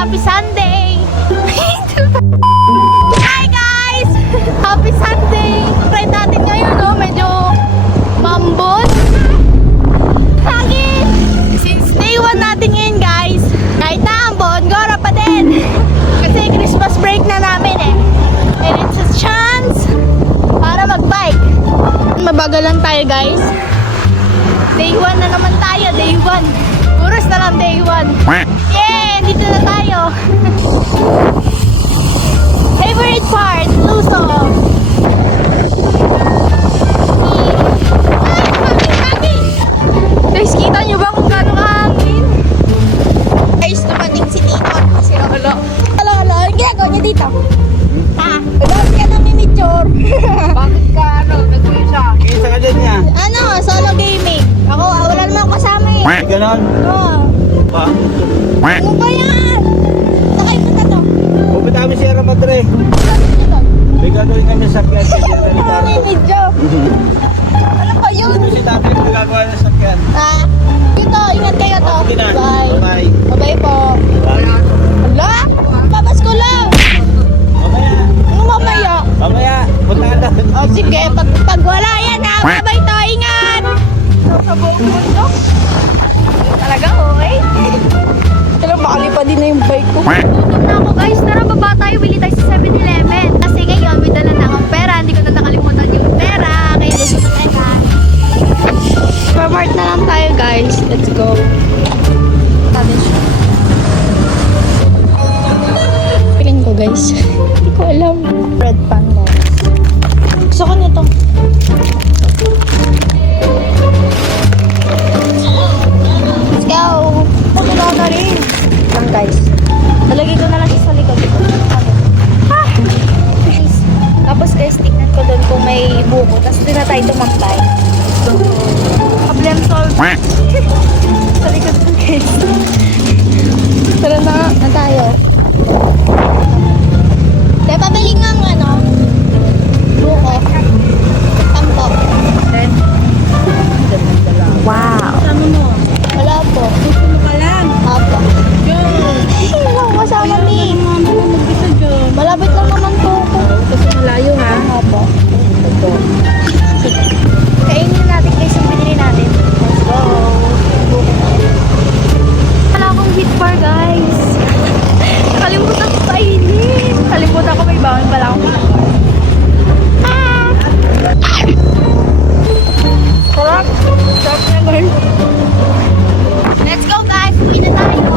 Happy Sunday! Hi guys! Happy Sunday! Ride natin ngayon, no? Medyo mambot. Hangin! Since day 1 natin ngayon, guys. Kahit na ambon, gora pa din. Kasi Christmas break na namin eh. And it's a chance para mag-bike. Mabagal lang tayo, guys. Day 1 na naman tayo, day 1. Puros na lang day 1. Yay! Dito na tayo. Favorite part, Luzon. Guys, kita nyo ba kung gano'ng kahangin? Guys, dumating si Nikon. Si Lolo. Lolo, ang ginagawa niya dito? Ha? Bakit ka namimicture? Bakit ka nag-uwi siya? Isa ka din niya. Ano, solo gaming. Ako, wala naman ako kasama eh. Ganon. Oo. Pa. Ano ba yan? Sakay mo na to. Pupunta kami si Sierra Madre. May gagawin kami sa sakyan. Medyo. Ano ba yun? Ito si tatay kung gagawa ng sakyan. Ah, dito, ingat kayo to. Okay na. Bye. Bye. Bye po. Bye. Hala? Papas ko lang. Mamaya. Ano mamaya? Mamaya. Punta ka doon. O sige, pag wala yan ha. Bye to, ingat. Sa buong mundo. Talaga, okay? Alam, makalipa din na yung bike ko. Tutog na ako guys. Tara, baba tayo. Bili tayo sa 7-Eleven. Kasi ngayon, may dala na akong pera. Hindi ko na nakalimutan yung pera. Kaya gusto ko pera. Forward na lang tayo guys. Let's go. Sabi siya. Piling ko guys. Hindi ko alam. Red pan guys. Gusto ko nito. Let's go. Wala na rin. Lang guys. Talagay ko na lang sa likod ko. Ah! Guys. Tapos guys, tignan ko doon kung may buko. Tapos doon na tayo tumambay. Problem solved. Sa likod ko guys. Tara na tayo. Kaya pabili nga ng ano, buko. Tampo. Wow. Ano mo? Wala po. Gusto mo ka lang? Apo. Yun. Wala ko kasama ni. Ano mo mag-isa dyan? Malapit lang naman po ako. Kasi malayo ha? Apo. Sige. Kainin natin guys yung binili natin. Let's go. Buko na. Wala akong hit bar guys. Nakalimutan ko kainin. Nakalimutan ko may bawal pala akong hit bar. Ah! Sarap. Sarap na guys. Let's go guys. Uwi na tayo.